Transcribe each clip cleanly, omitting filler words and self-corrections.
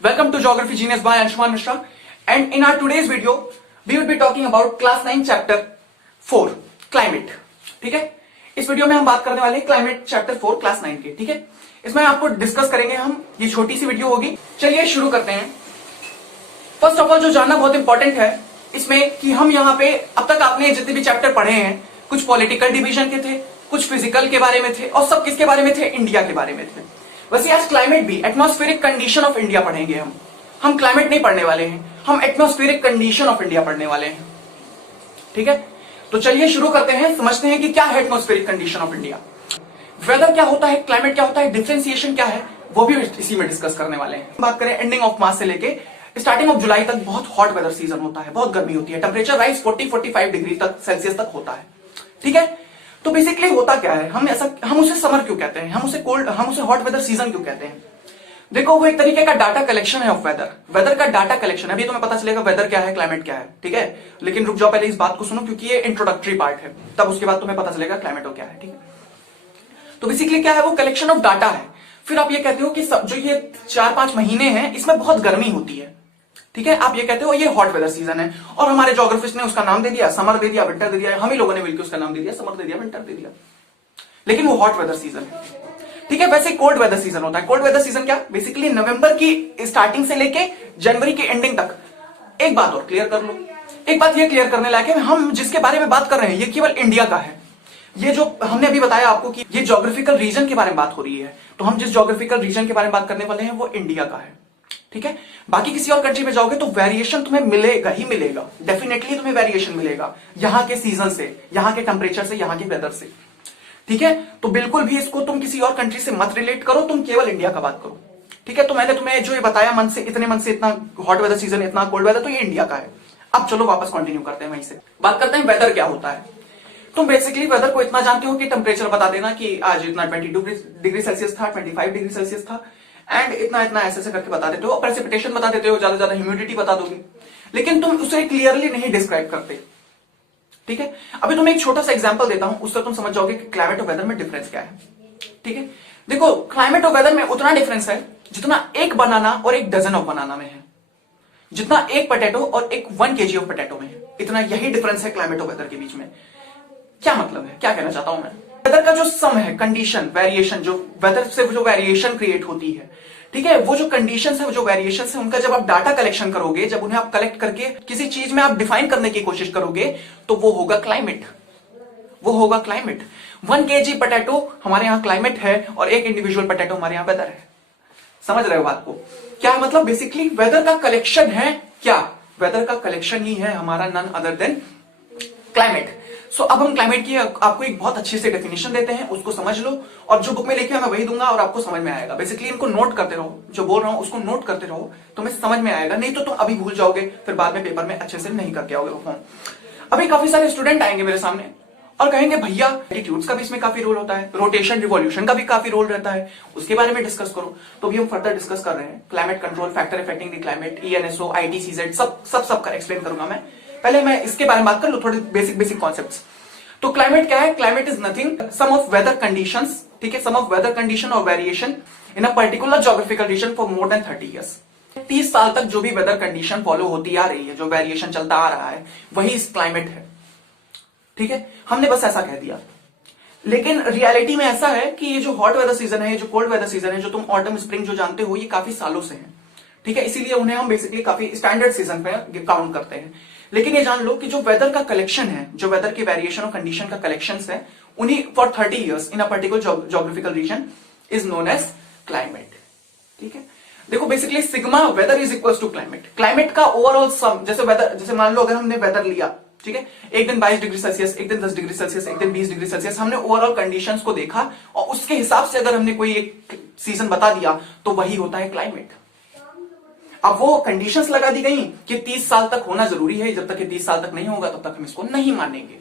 Welcome to Geography Genius by Anshuman Mishra. And in our today's video, we will be talking about Class 9 Chapter 4, Climate. ठीक है, इस video में हम बात करने वाले हैं क्लाइमेट चैप्टर 4 क्लास 9 के. ठीक है, इसमें आपको डिस्कस करेंगे हम. ये छोटी सी वीडियो होगी. चलिए शुरू करते हैं. फर्स्ट ऑफ ऑल जो जानना बहुत इंपॉर्टेंट है इसमें कि हम यहाँ पे अब तक आपने जितने भी चैप्टर पढ़े हैं, कुछ पॉलिटिकल डिवीजन के थे, कुछ फिजिकल के बारे में थे और सब किसके बारे में थे? इंडिया के बारे में थे. वैसे आज क्लाइमेट भी, एटमॉस्फेरिक कंडीशन ऑफ इंडिया पढ़ेंगे हम क्लाइमेट नहीं पढ़ने वाले हैं, हम एटमॉस्फेरिक कंडीशन ऑफ इंडिया पढ़ने वाले हैं. ठीक है, तो चलिए शुरू करते हैं. समझते हैं कि क्या है atmospheric condition of India, weather क्या होता है, क्लाइमेट क्या होता है, डिफरेंशिएशन क्या है, वो भी इसी में डिस्कस करने वाले हैं. बात करें एंडिंग ऑफ मार्च से लेके स्टार्टिंग ऑफ जुलाई तक बहुत हॉट वेदर सीजन होता है, बहुत गर्मी होती है, टेम्परेचर राइज 40-45 डिग्री तक सेल्सियस तक होता है. ठीक है, तो बेसिकली होता क्या है, हम उसे समर क्यों कहते हैं, हम उसे हॉट वेदर सीजन क्यों कहते हैं? देखो, वो एक तरीके का डाटा कलेक्शन है ऑफ वेदर का डाटा कलेक्शन है. अभी तुम्हें पता चलेगा वेदर क्या है, क्लाइमेट क्या है. ठीक है, लेकिन रुक जाओ, पहले इस बात को सुनो क्योंकि ये इंट्रोडक्टरी पार्ट है, तब उसके बाद तुम्हें पता चलेगा क्लाइमेट क्या है. ठीक है, तो बेसिकली क्या है, वो कलेक्शन ऑफ डाटा है. फिर आप ये कहते हो कि जो ये 4-5 महीने हैं इसमें बहुत गर्मी होती है. ठीक है, आप ये कहते हो ये हॉट वेदर सीजन है, और हमारे ज्योग्राफिस्ट ने उसका नाम दे दिया, समर दे दिया, विंटर दे दिया. हम ही लोगों ने मिलकर उसका नाम दे दिया, समर दे दिया, विंटर दे दिया, लेकिन वो हॉट वेदर सीजन है. ठीक है, वैसे कोल्ड वेदर सीजन होता है. कोल्ड वेदर सीजन क्या, बेसिकली नवंबर की स्टार्टिंग से लेके जनवरी की एंडिंग तक. एक बात और क्लियर कर लो, एक बात ये क्लियर करने लायक है, हम जिसके बारे में बात कर रहे हैं ये केवल इंडिया का है. ये जो हमने अभी बताया आपको कि ये ज्योग्राफिकल रीजन के बारे में बात हो रही है, तो हम जिस ज्योग्राफिकल रीजन के बारे में बात करने वाले हैं वो इंडिया का है. ठीक है, बाकी किसी और कंट्री में जाओगे तो वेरिएशन तुम्हें मिलेगा ही मिलेगा, डेफिनेटली तुम्हें वेरिएशन मिलेगा यहां के सीजन से, यहां के टेम्परेचर से, यहां के वेदर से. ठीक है, तो बिल्कुल भी इसको तुम किसी और कंट्री से मत रिलेट करो, तुम केवल इंडिया का बात करो. ठीक है, तो मैंने तुम्हें जो ये बताया मंथ से इतना हॉट वेदर सीजन, इतना कोल्ड वेदर, तो ये इंडिया का है. अब चलो वापस कंटिन्यू करते हैं, वहीं से बात करते हैं वेदर क्या होता है. तुम बेसिकली वेदर को इतना जानते हो कि टेम्परेचर बता देना कि आज इतना 22 डिग्री सेल्सियस था, 25 डिग्री सेल्सियस था, एंड इतना ऐसे करके बता देते हो. प्रेसिपिटेशन बता देते हो, ज्यादा ह्यूमिडिटी बता दोगे, लेकिन तुम उसे क्लियरली नहीं डिस्क्राइब करते. ठीक है, अभी तुम्हें एक छोटा सा एग्जांपल देता हूं, उससे तुम समझ जाओगे कि क्लाइमेट और वेदर में डिफरेंस क्या है. ठीक है, देखो, क्लाइमेट और वेदर में उतना डिफरेंस है जितना एक बनाना और एक डजन ऑफ बनाना में है, जितना एक पोटैटो और एक 1 kg ऑफ पोटैटो में है. इतना यही डिफरेंस है क्लाइमेट और वेदर के बीच में. क्या मतलब है, क्या कहना चाहता हूं मैं? वेदर का जो सम है, कंडीशन, वेरिएशन, जो वेदर से जो वेरिएशन क्रिएट होती है, ठीक है, वो जो कंडीशंस है, वो जो वेरिएशंस है, उनका जब आप डाटा कलेक्शन करोगे, जब उन्हें आप कलेक्ट करके किसी चीज में आप डिफाइन करने की कोशिश करोगे, तो वो होगा क्लाइमेट. वो होगा क्लाइमेट. 1 kg पोटैटो हमारे यहाँ क्लाइमेट है और एक इंडिविजुअल पोटैटो हमारे यहाँ वेदर है. समझ रहे हो बात को? क्या मतलब, बेसिकली वेदर का कलेक्शन है. क्या वेदर का कलेक्शन ही है हमारा, नन अदर देन क्लाइमेट. सो अब हम क्लाइमेट की आपको एक बहुत अच्छी से डेफिनेशन देते हैं, उसको समझ लो, और जो बुक में लेके मैं वही दूंगा और आपको समझ में आएगा. बेसिकली इनको नोट करते रहो, जो बोल रहा हूं उसको नोट करते रहो, तुम्हें समझ में आएगा. नहीं तो तुम अभी भूल जाओगे, फिर बाद में पेपर में अच्छे से नहीं करके आओगे परफॉर्म. अभी काफी सारे स्टूडेंट आएंगे मेरे सामने और कहेंगे भैया एटीट्यूड्स का भी इसमें काफी रोल होता है, रोटेशन रिवॉल्यूशन का भी काफी रोल रहता है, उसके बारे में डिस्कस करो. तो भी हम फर्दर डिस्कस कर रहे हैं. Climate control, factor affecting the climate, ENSO, ITCZ, सब का एक्सप्लेन करूंगा मैं. पहले मैं इसके बारे में बात कर लूं, थोड़े बेसिक कॉन्सेप्ट्स. तो क्लाइमेट क्या है? Climate is nothing sum of weather conditions. ठीक है, सम ऑफ वेदर कंडीशन और variation in a particular geographical region for more than 30 years. 30 साल तक जो भी वेदर कंडीशन फॉलो होती आ रही है, जो वेरिएशन चलता आ रहा है, वही इस क्लाइमेट है. ठीक है, हमने बस ऐसा कह दिया, लेकिन रियलिटी में ऐसा है कि ये जो हॉट वेदर सीजन है, जो कोल्ड वेदर सीजन है, जो तुम ऑटम स्प्रिंग जो जानते हो, ये काफी सालों से है. ठीक है, इसीलिए उन्हें हम बेसिकली काफी स्टैंडर्ड सीजन पे काउंट करते हैं. लेकिन ये जान लो कि जो वेदर का कलेक्शन है, जो वेदर के वेरिएशन और कंडीशन का कलेक्शन है, उन्हीं for 30 years in a particular geographical region is known as climate. ठीक है, देखो basically sigma weather is equal to climate. Climate का ओवरऑल सम, जैसे मान लो अगर हमने वेदर लिया, ठीक है, एक दिन 22 डिग्री सेल्सियस, एक दिन 10 डिग्री सेल्सियस, एक दिन 20 डिग्री सेल्सियस, हमने ओवरऑल कंडीशंस को देखा और उसके हिसाब से अगर हमने कोई एक सीजन बता दिया तो वही होता है क्लाइमेट. अब वो कंडीशंस लगा दी गई कि 30 साल तक होना जरूरी है, जब तक ये 30 साल तक नहीं होगा तब तक हम इसको नहीं मानेंगे.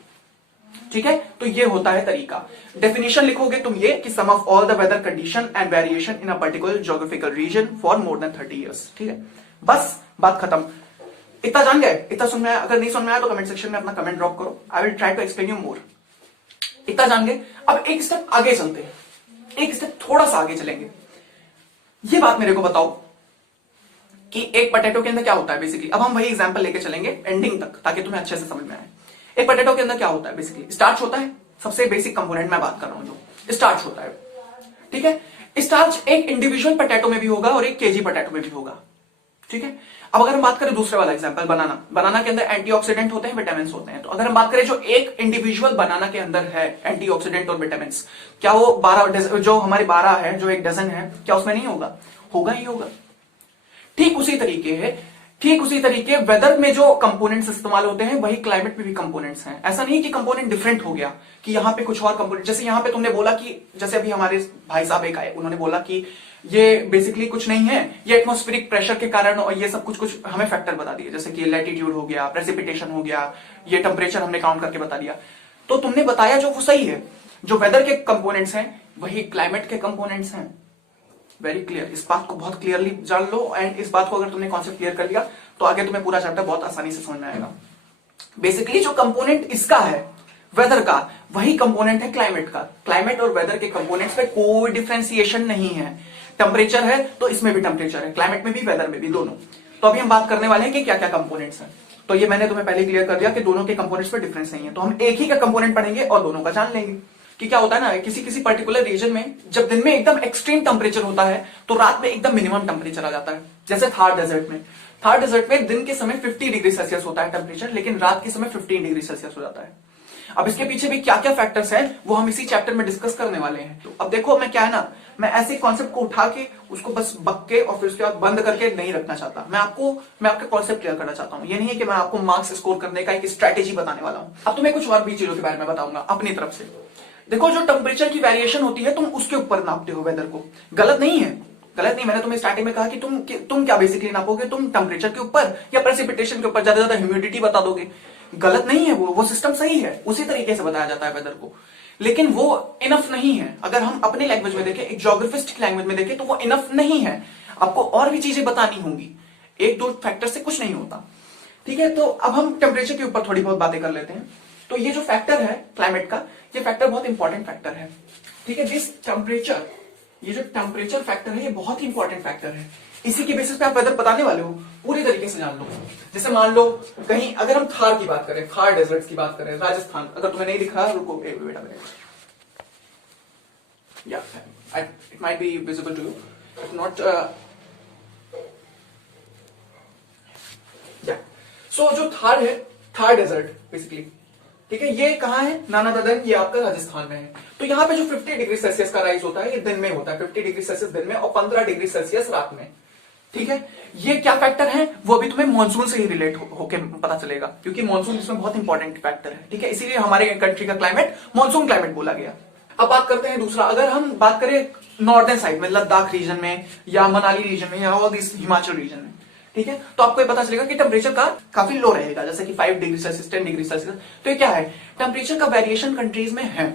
ठीक है, तो ये होता है तरीका. डेफिनेशन लिखोगे तुम ये कि sum of all the weather condition and variation in a particular geographical region for more than 30 years. ठीक है, बस बात खत्म. इतना जान गए? इतना समझ में आया? अगर नहीं समझ में आया तो कमेंट सेक्शन में अपना कमेंट ड्रॉप करो. I will try to explain you more. इतना जान गए? अब एक स्टेप आगे चलते हैं, एक स्टेप थोड़ा सा आगे चलेंगे. ये बात मेरे को बताओ, कि एक पोटैटो के अंदर क्या होता है बेसिकली। अब हम वही एग्जांपल लेके चलेंगे एंडिंग तक ताकि तुम्हें अच्छे से समझ में आए। एक पोटैटो के अंदर क्या होता है बेसिकली, स्टार्च होता है। सबसे बेसिक कंपोनेंट मैं बात कर रहा हूं जो स्टार्च होता है, ठीक है। स्टार्च एक इंडिविजुअल पोटैटो में भी होगा और एक केजी पोटैटो में भी होगा, ठीक है। अब अगर हम बात करें दूसरे वाला एग्जांपल बनाना, बनाना के अंदर एंटीऑक्सीडेंट होते हैं, विटामिन होते हैं। तो अगर हम बात करें जो एक इंडिविजुअल बनाना के अंदर है एंटीऑक्सीडेंट और विटामिन, क्या वो 12 जो हमारी 12 है जो एक डजन है, क्या उसमें नहीं होगा? होगा ही होगा। ठीक उसी तरीके वेदर में जो कंपोनेंट्स इस्तेमाल होते हैं वही क्लाइमेट में भी कंपोनेंट्स हैं। ऐसा नहीं कि कंपोनेंट डिफरेंट हो गया कि यहां पे कुछ और कंपोनेंट, जैसे यहां पे तुमने बोला कि जैसे अभी हमारे भाई साहब एक आए, उन्होंने बोला कि ये बेसिकली कुछ नहीं है, ये एटमॉस्फेरिक प्रेशर के कारण और ये सब कुछ हमें फैक्टर बता दिए, जैसे कि लैटिट्यूड हो गया, प्रेसिपिटेशन हो गया, ये टेम्परेचर हमने काउंट करके बता दिया। तो तुमने बताया जो वो सही है, जो वेदर के कंपोनेंट्स हैं वही क्लाइमेट के कंपोनेंट्स हैं। वेरी क्लियर, इस बात को बहुत क्लियरली जान लो एंड इस बात को अगर तुमने कॉन्सेप्ट क्लियर कर लिया तो आगे तुम्हें पूरा चैप्टर बहुत आसानी से समझ में आएगा। बेसिकली जो कंपोनेंट इसका है वेदर का, वही कंपोनेंट है क्लाइमेट का। क्लाइमेट और वेदर के कंपोनेंट्स में कोई डिफरेंशिएशन नहीं है। टेम्परेचर है तो इसमें भी टेम्परेचर है, क्लाइमेट में भी वेदर में भी, दोनों। तो अभी हम बात करने वाले हैं कि क्या क्या कंपोनेंट्स हैं। तो ये मैंने तुम्हें पहले क्लियर कर दिया कि दोनों के कंपोनेंट्स में डिफरेंस नहीं है। तो हम एक ही का कंपोनेंट पढ़ेंगे और दोनों का जान लेंगे कि क्या होता है ना, किसी किसी पर्टिकुलर रीजन में जब दिन में एकदम एक्सट्रीम टेम्परेचर होता है तो रात में एकदम मिनिमम टेम्परेचर आ जाता है। जैसे थार डेजर्ट में दिन के समय 50 डिग्री सेल्सियस होता है टेम्परेचर, लेकिन रात के समय 15 डिग्री सेल्सियस हो जाता है। अब इसके पीछे भी क्या क्या फैक्टर्स हैं वो हम इसी चैप्टर में डिस्कस करने वाले हैं। तो अब देखो, मैं क्या है ना, मैं ऐसे कॉन्सेप्ट को उठा के उसको बस बक के और फिर उसके बाद बंद करके नहीं रखना चाहता। मैं आपका कॉन्सेप्ट क्लियर करना चाहता हूं। ये नहीं है कि मैं आपको मार्क्स स्कोर करने का एक स्ट्रैटेजी बताने वाला हूं। अब तुम्हें कुछ और भी चीजों के बारे में बताऊंगा अपनी तरफ से। देखो, जो टेम्परेचर की वेरिएशन होती है तुम उसके ऊपर नापते हो वेदर को। गलत नहीं है, मैंने तुम्हें स्टार्टिंग में कहा कि तुम क्या बेसिकली नापोगे, तुम टेम्परेचर के ऊपर या प्रेसिपिटेशन के ऊपर, ज्यादा ह्यूमिडिटी बता दोगे। गलत नहीं है, वो सिस्टम सही है, उसी तरीके से बताया जाता है वेदर को। लेकिन वो इनफ नहीं है। अगर हम अपने लैंग्वेज में देखें, एक ज्योग्राफिस्ट की लैंग्वेज में देखें, तो वो इनफ नहीं है। आपको और भी चीजें बतानी होंगी, एक दो फैक्टर से कुछ नहीं होता, ठीक है। तो अब हम टेम्परेचर के ऊपर थोड़ी बहुत बातें कर लेते हैं। तो ये जो फैक्टर है क्लाइमेट का, ये फैक्टर बहुत इंपॉर्टेंट फैक्टर है, ठीक है। ये जो टेम्परेचर फैक्टर है ये बहुत ही इंपॉर्टेंट फैक्टर है। इसी के बेसिस पे आप वेदर बताने वाले हो, पूरी तरीके से जान लो। जैसे मान लो कहीं अगर हम थार की बात करें, थार डेजर्ट्स की बात करें, राजस्थान, अगर तुम्हें नहीं दिखा रुको वेट अ मिनट, या it might be visible to you, if not या सो जो थार है, थार डेजर्ट बेसिकली, ठीक है, ये कहां है? नाना दादन, ये आपका राजस्थान में है। तो यहाँ पे जो 50 डिग्री सेल्सियस का राइज होता है ये दिन में होता है, 50 डिग्री सेल्सियस दिन में और 15 डिग्री सेल्सियस रात में, ठीक है। ये क्या फैक्टर है वो भी तुम्हें मॉनसून से ही रिलेट होके पता चलेगा, क्योंकि मॉनसून इसमें बहुत इंपॉर्टेंट फैक्टर है, ठीक है। इसीलिए हमारे कंट्री का क्लाइमेट मॉनसून क्लाइमेट बोला गया। अब बात करते हैं दूसरा, अगर हम बात करें नॉर्दर्न साइड में, लद्दाख रीजन में या मनाली रीजन में या ऑल दिस हिमाचल रीजन में, ठीक है, तो आपको ये पता चलेगा कि टेम्परेचर का काफी लो रहेगा, जैसे कि 5 डिग्री सेल्सियस, 10 डिग्री सेल्सियस। तो ये क्या है? टेम्परेचर का वेरिएशन कंट्रीज में है,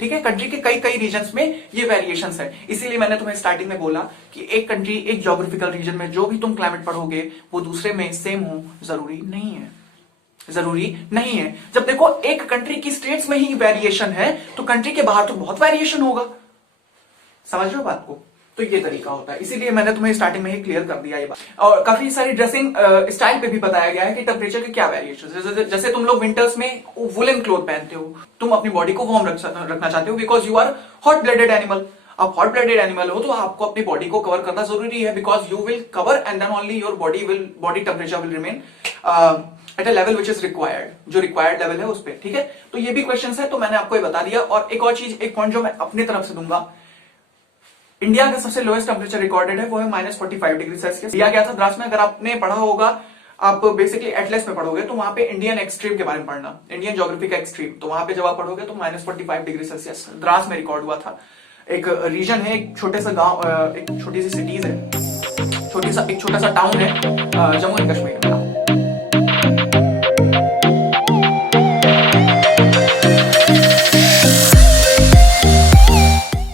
ठीक है। कंट्री के कई रीजन्स में ये वेरिएशंस है। इसीलिए मैंने तुम्हें स्टार्टिंग में बोला कि एक कंट्री, एक ज्योग्राफिकल रीजन में जो भी तुम क्लाइमेट पढ़ोगे वो दूसरे में सेम हो जरूरी नहीं है। जब देखो एक कंट्री की स्टेट्स में ही वेरिएशन है तो कंट्री के बाहर तो बहुत वेरिएशन होगा। समझ रहे हो बात को? तो ये तरीका होता है, इसीलिए मैंने तुम्हें स्टार्टिंग में ही क्लियर कर दिया ये बात। और काफी सारी ड्रेसिंग स्टाइल पे भी बताया गया है कि टेम्परेचर के क्या वेरिएशन। जैसे तुम लोग विंटर्स में वुलन क्लोथ पहनते हो, तुम अपनी बॉडी को वार्म रखना चाहते हो because you are hot blooded animal. आप हॉट ब्लडेड एनिमल हो तो आपको अपनी बॉडी को कवर करना जरूरी है, because you will cover and then only your body temperature will remain at a level which is required, जो रिक्वायर्ड लेवल है उस पर, ठीक है। तो ये भी क्वेश्चन है, तो मैंने आपको ये बता दिया। और एक और चीज, एक पॉइंट जो मैं अपनी तरफ से दूंगा, इंडिया का सबसे लोएस्ट टेम्परेचर रिकॉर्डेड है वो है -45 डिग्री सेल्सियस दिया गया था द्रास में। अगर आपने पढ़ा होगा, आप बेसिकली एटलस में पढ़ोगे तो वहां पे इंडियन एक्सट्रीम के बारे में पढ़ना, इंडियन ज्योग्राफी का एक्सट्रीम, तो वहां पे जब आप पढ़ोगे तो -45 डिग्री सेल्सियस द्रास में रिकॉर्ड हुआ था। एक रीजन है, एक छोटे सा गांव, एक छोटी सी सिटीज है, एक छोटा सा टाउन है जम्मू एंड कश्मीर में।